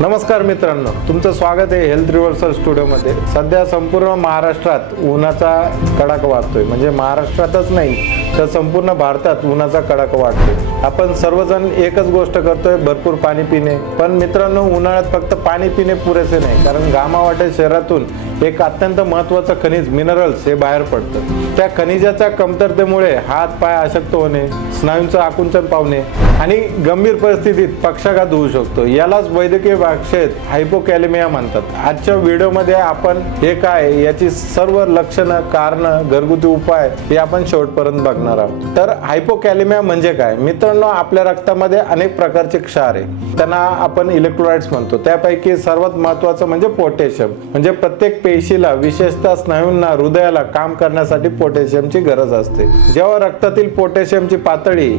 नमस्कार मित्रांनो, तुमचं स्वागत आहे हेल्थ रिव्हर्सल स्टुडिओमध्ये। सध्या संपूर्ण महाराष्ट्रात उन्हाचा कडाका वाढतोय, म्हणजे महाराष्ट्रातच नाही तर संपूर्ण भारतात उन्हाचा कडाका वाढतोय। आपण सर्वजण एकच गोष्ट करतोय, भरपूर पाणी पिणे। पण मित्रांनो, उन्हाळ्यात फक्त पाणी पिणे पुरेसे नाही, कारण घामावाटे शरीरातून एक अत्यंत महत्त्वाचं खनिज मिनरल्स हे बाहेर पडतं। त्या खनिजाच्या कमतरतेमुळे हात पाय अशक्त होणे, स्नायूंचं आकुंचन पावणे आणि गंभीर परिस्थितीत पक्षाघात होऊ शकतो। यालाच वैद्यकीय भाषेत हायपोकॅलेमिया म्हणतात। आजच्या व्हिडिओमध्ये आपण हे काय, याची सर्व लक्षणं, कारणं, घरगुती उपाय हे आपण शेवटपर्यंत बघणार आहोत। तर हायपोकॅलेमिया म्हणजे काय मित्रांनो? आपल्या रक्तामध्ये अनेक प्रकारचे क्षार आहे, त्यांना आपण इलेक्ट्रोलाइट्स म्हणतो। त्यापैकी सर्वात महत्त्वाचं म्हणजे पोटॅशियम। म्हणजे प्रत्येक पेशीला, विशेषतः स्नायूंना, हृदयाला काम करण्यासाठी पोटॅशियमची गरज असते। जेव्हा रक्तातील पोटॅशियमची पातळी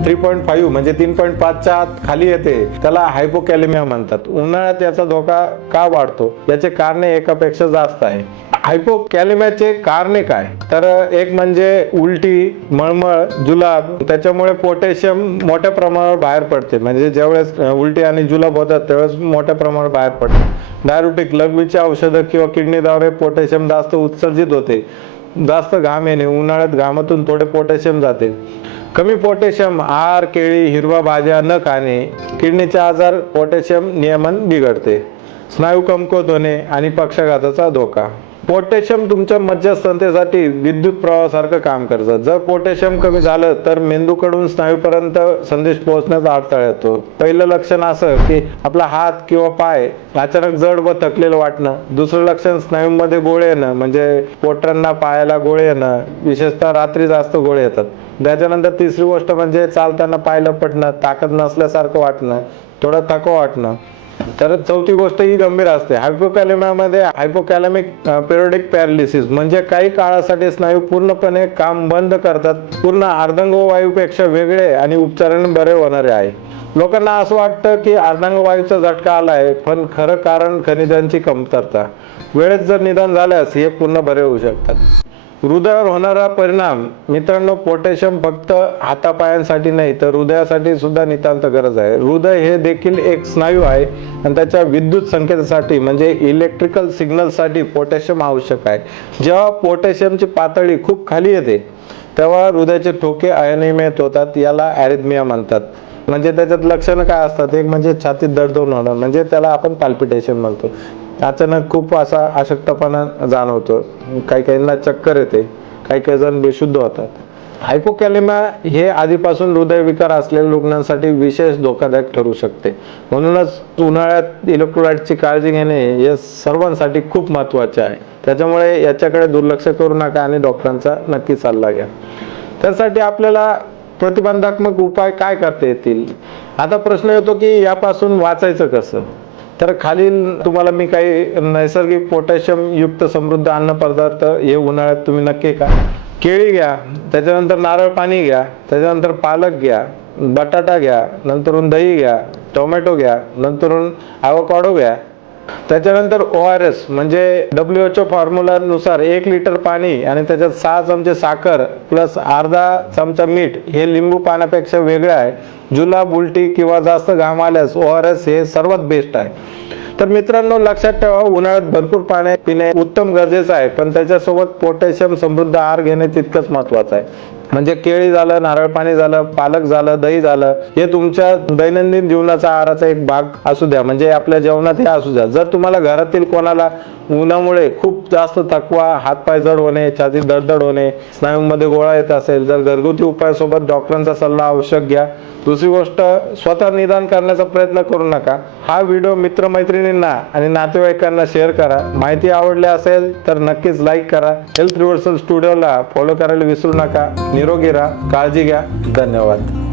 3.5 म्हणजे 3.5च्या आत खाली येते, त्याला हायपोकॅलेमिया म्हणतात। उन्हाळ्यात याचा धोका का वाढतो? याचे कारणे एकापेक्षा जास्त आहे। हायपोकॅलेमियाचे कारणे काय? तर एक म्हणजे उलटी, मळमळ, जुलाब। त्याच्यामुळे पोटॅशियम मोठ्या प्रमाणावर बाहेर पडते, म्हणजे ज्यावेळेस उलटी आणि जुलाब होतात त्यावेळेस मोठ्या प्रमाणावर बाहेर पडते। डायरेटिक, लघवीची औषधं किंवा किडनीद्वारे पोटॅशियम जास्त उत्सर्जित होते। जास्त घाम येणे, उन्हाळ्यात घामातून थोडे पोटॅशियम जाते। कमी पोटॅशियम आहार, केळी, हिरवा भाज्या न खाणे, किडनीचे आजार, पोटॅशियम नियमन बिघडते। स्नायू कमकुवत होणे आणि पक्षाघाताचा धोका। पोटॅशियम तुमच्या मज्जातंतूसाठी विद्युत प्रवाहासारखं काम करतं। जर पोटॅशियम कमी झालं तर मेंदूकडून स्नायूपर्यंत संदेश पोहोचण्याचा अडथळा येतो। पहिलं लक्षण असं की आपला हात किंवा पाय अचानक जड व थकलेलं वाटणं। दुसरं लक्षण स्नायूंमध्ये गोळे येणं, म्हणजे पोटांना, पायाला गोळे येणं, विशेषतः रात्री जास्त गोळे येतात। त्याच्यानंतर तिसरी गोष्ट म्हणजे चालताना पाय लपटणं, ताकद नसल्यासारखं वाटणं, थोडं थकवा वाटणं। तर चौथी गोष्ट ही गंभीर असते। हायपोकॅलेमियामध्ये हायपोकॅलेमिक पिरियडिक पॅरालिसिस म्हणजे काही काळासाठी स्नायू पूर्णपणे काम बंद करतात, पूर्ण अर्धांगवायूपेक्षा वेगळे आणि उपचाराने बरे होणारे आहे। लोकांना असं वाटतं की अर्धांगवायूचा झटका आलाय, पण खरं कारण खनिजांची कमतरता। वेळेत जर निदान झाल्यास हे पूर्ण बरे होऊ शकतात। हृदयावर होणारा परिणाम मित्रांनो, पोटॅशियम फक्त हातापायांसाठी नाही तर हृदयासाठी सुद्धा नितांत गरज आहे। हृदय हे देखील एक स्नायू आहे आणि त्याच्या विद्युत संकेतासाठी म्हणजे इलेक्ट्रिकल सिग्नलसाठी पोटॅशियम आवश्यक आहे। जेव्हा पोटॅशियमची पातळी खूप खाली येते तेव्हा हृदयाचे ठोके अनियमित होतात, याला ॲरिथमिया म्हणतात। म्हणजे त्याच्यात लक्षणं काय असतात? एक म्हणजे छातीत धडधड होणं, म्हणजे त्याला आपण पाल्पिटेशन म्हणतो। अचानक खूप असा अशक्तपणा जाणवतो, काही काहींना चक्कर येते, काही जण बेशुद्ध होतात। हायपोकॅलेमिया हे आधीपासून हृदयविकार असलेल्या रुग्णांसाठी विशेष धोकादायक ठरू शकते। म्हणूनच उन्हाळ्यात इलेक्ट्रोलाइटची काळजी घेणे हे सर्वांसाठी खूप महत्त्वाचे आहे। त्याच्यामुळे याच्याकडे दुर्लक्ष करू नका आणि डॉक्टरांचा नक्की सल्ला घ्या। त्यासाठी आपल्याला प्रतिबंधात्मक उपाय काय करता येतील? आता प्रश्न येतो की यापासून वाचायचं कसं? तर खालील तुम्हाला मी काही नैसर्गिक पोटॅशियम युक्त समृद्ध अन्न पदार्थ हे उन्हाळ्यात तुम्ही नक्की खा। केळी घ्या, त्याच्यानंतर नारळ पाणी घ्या, त्याच्यानंतर पालक घ्या, बटाटा घ्या, नंतरून दही घ्या, टोमॅटो घ्या, नंतरून ॲव्होकाडो घ्या। त्याच्यानंतर ORS म्हणजे WHO फॉर्म्युलानुसार 1 लिटर पाणी आणि त्याच्यात 6 चमचे साखर प्लस अर्धा चमचा मीठ हे लिंबू पाण्यापेक्षा वेगळे आहे। जुलाब, उलटी किंवा जास्त घाम आल्यास ORS हे सर्वात बेस्ट आहे। तर मित्रांनो, लक्षात ठेवा, उन्हाळ्यात भरपूर पाणी पिणे उत्तम गरजेचं आहे, पण त्याच्यासोबत पोटॅशियम समृद्ध आहार घेणे तितकंच महत्त्वाचं आहे। म्हणजे केळी झालं, नारळ पाणी झालं, पालक झालं, दही झालं, हे तुमच्या दैनंदिन जीवनाचा आहाराचा एक भाग असू द्या, म्हणजे आपल्या जेवणात हे असू द्या। जर तुम्हाला घरातील कोणाला उन्हामुळे खूप जास्त थकवा, हातपाय जड होणे, छातीत धडधड होणे, स्नायूंमध्ये गोळा येत असेल तर घरगुती उपायासोबत डॉक्टरांचा सल्ला आवश्यक घ्या। दुसरी गोष्ट, स्वतः निदान करण्याचा प्रयत्न करू नका। हा व्हिडिओ मित्रमैत्रिणींना आणि नातेवाईकांना शेअर करा। माहिती आवडली असेल तर नक्कीच लाईक करा। हेल्थ रिव्हर्सल स्टुडिओला फॉलो करायला विसरू नका। निरोगी राहा, काळजी घ्या। धन्यवाद।